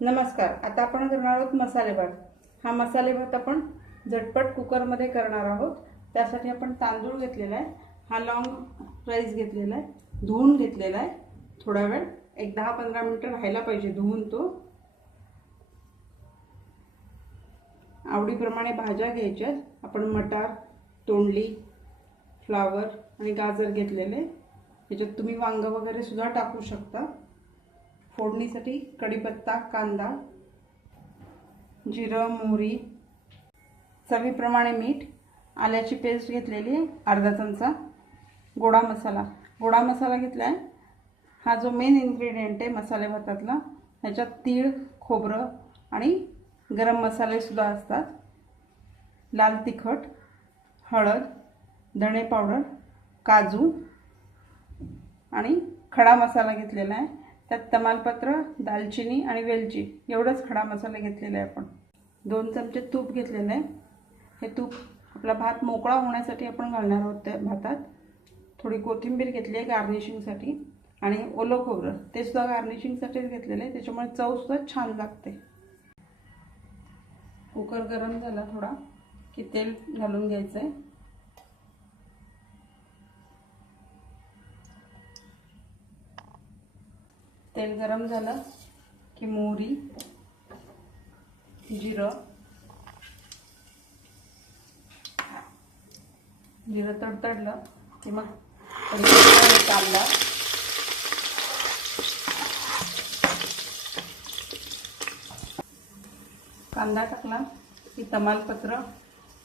नमस्कार. आता आपण करणार आहोत मसाले भात. हा मसाले भात आपण झटपट कुकरमध्ये करणार आहोत. त्यासाठी आपण तांदूळ घेतलेला आहे, हा लॉंग राईस घेतलेला आहे, धुवून घेतलेला आहे. थोडा वेळ एक 10-15 मिनिटं राहायला पाहिजे धुवून तो. आवडीप्रमाणे भाज्या घ्यायच्या. आपण मटार, तोंडली, फ्लावर आणि गाजर घेतलेले. याच्यात तुम्ही वांग वगैरे सुद्धा टाकू शकता. फोडणीसाठी कढीपत्ता, कांदा, जिरं, मोहरी, चवीप्रमाणे मीठ, आल्याची पेस्ट घेतलेली अर्धा चमचा, गोडा मसाला घेतला आहे. हा जो मेन इन्ग्रेडियंट आहे मसाले भातातला. ह्याच्यात तीळ, खोबरं आणि गरम मसाले सुद्धा असतात. लाल तिखट, हळद, धणे पावडर, काजू आणि खडा मसाला घेतलेला आहे. त्यात तमालपत्र, दालचिनी आणि वेलची एवढंच खडा मसाला घेतलेला आहे. आपण 2 चमचे तूप घेतलेलं आहे. हे तूप आपला भात मोकळा होण्यासाठी आपण घालणार आहोत त्या भातात. थोडी कोथिंबीर घेतली आहे गार्निशिंगसाठी आणि ओलं खोबरं ते सुद्धा गार्निशिंगसाठीच घेतलेलं आहे. त्याच्यामुळे चव सुद्धा छान लागते. कुकर गरम झाला थोडा की तेल घालून घ्यायचं आहे. तेल गरम झालं की मोहरी, जिरं तडतडलं की मग कांदा, टाकला की तमालपत्र,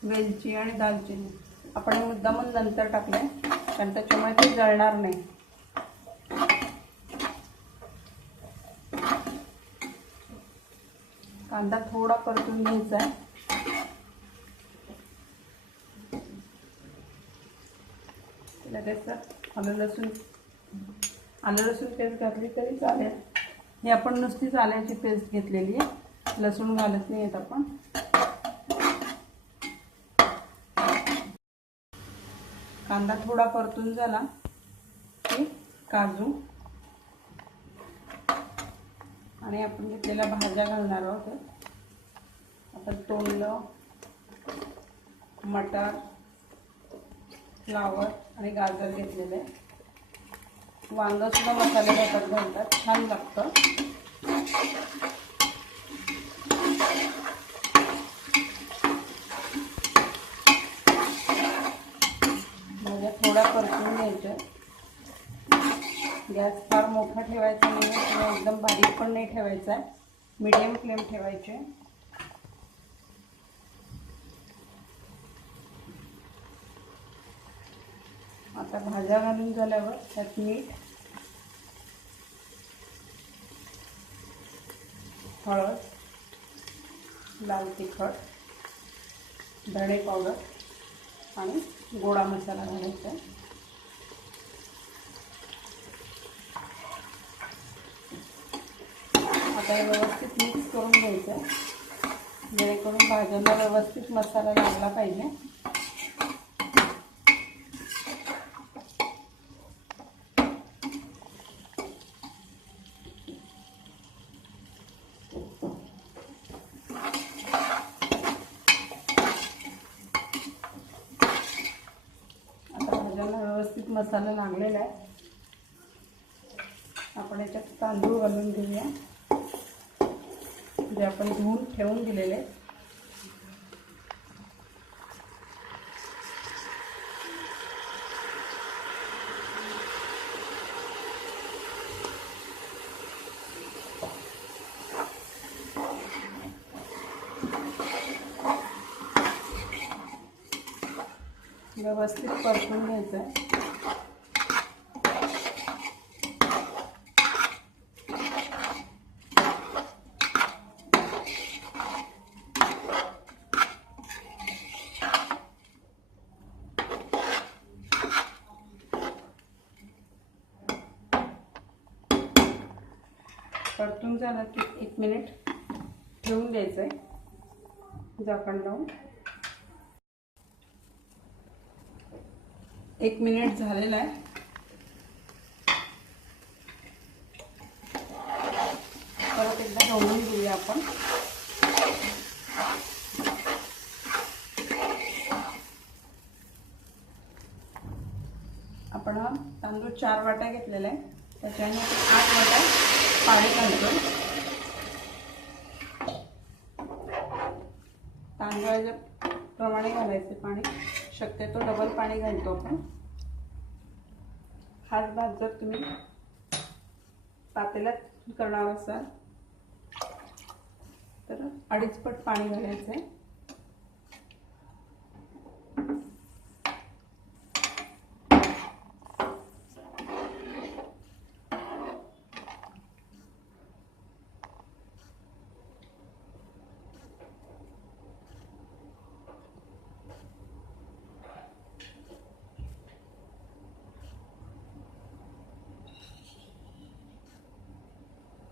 वेलची आणि दालचिनी आपण मुद्दामून नंतर टाकले कारण त्याच्यामुळे ते जळणार नाही. कांदा थोडा परतून घ्यायचा आहे. लगेच आलं लसूण पेस्ट घातली तरी चालेल. हे आपण नुसतीच आल्याची पेस्ट घेतलेली आहे, लसूण घालत नाही आहेत आपण. कांदा थोडा परतून झाला की काजू आणि आपण घेतलेल्या भाज्या घालणार आहोत. आता तोंडलं, मटार, फ्लावर आणि गाजर घेतलेले. वांग सुद्धा मसाले भातात घालतात, छान लागतं. भाज्या थोड्या परतून घ्यायच्या. गॅस फार मोठा ठेवायचा नाही किंवा एकदम बारीक पण नाही ठेवायचा आहे, मीडियम फ्लेम ठेवायचे. आता भाज्या घालून झाल्यावर त्यात मीठ, हळद, लाल तिखट, धणे पावडर आणि गोडा मसाला घालायचा आहे. आता हे व्यवस्थित मिक्स करून घ्यायचं आहे जेणेकरून भाज्यांना व्यवस्थित मसाला लागला पाहिजे. आता भाज्यांना व्यवस्थित मसाला लागलेला आहे. आपण याच्यात तांदूळ घालून घेऊया जे आपण धुवून ठेवून दिलेले. व्यवस्थित परतून घ्यायचं आहे. परतून झालं की 1 मिनिट ठेवून द्यायचं आहे झाकण लावून. 1 मिनिट झालेला आहे. परत एकदा ढवळून घेऊया. आपण. आपण तांदूळ 4 वाट्या घेतलेला आहे, त्याच्याने 8 वाट्या पाणी घालतो. तांदळाच्या प्रमाणे घालायचे पाणी, शक्यतो डबल पाणी घालतो आपण. हाच भात जर तुम्ही पातेल्यात करणार असाल तर 2.5 पट पाणी घालायचं आहे.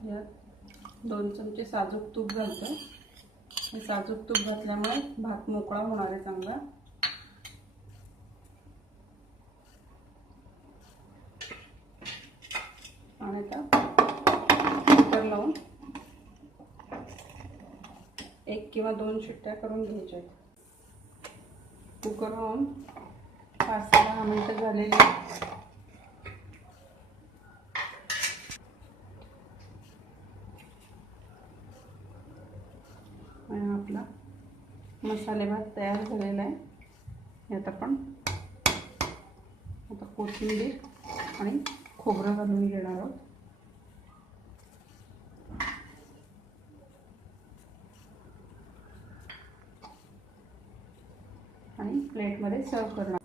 यात 2 चमचे साजूक तूप घालतो. हे साजूक तूप घातल्यामुळे भात मोकळा होणार आहे चांगला. आणि आता कुकर लावून 1 किंवा 2 शिट्ट्या करून घ्यायच्या. कुकर लावून 5 ते 10 मिनिटं झालेली. आणि आपला मसाले भात तयार झालेला आहे. यात आपण आता कोथिंबीर आणि खोबरं घालून घेणार आहोत. आणि प्लेटमध्ये सर्व करणार.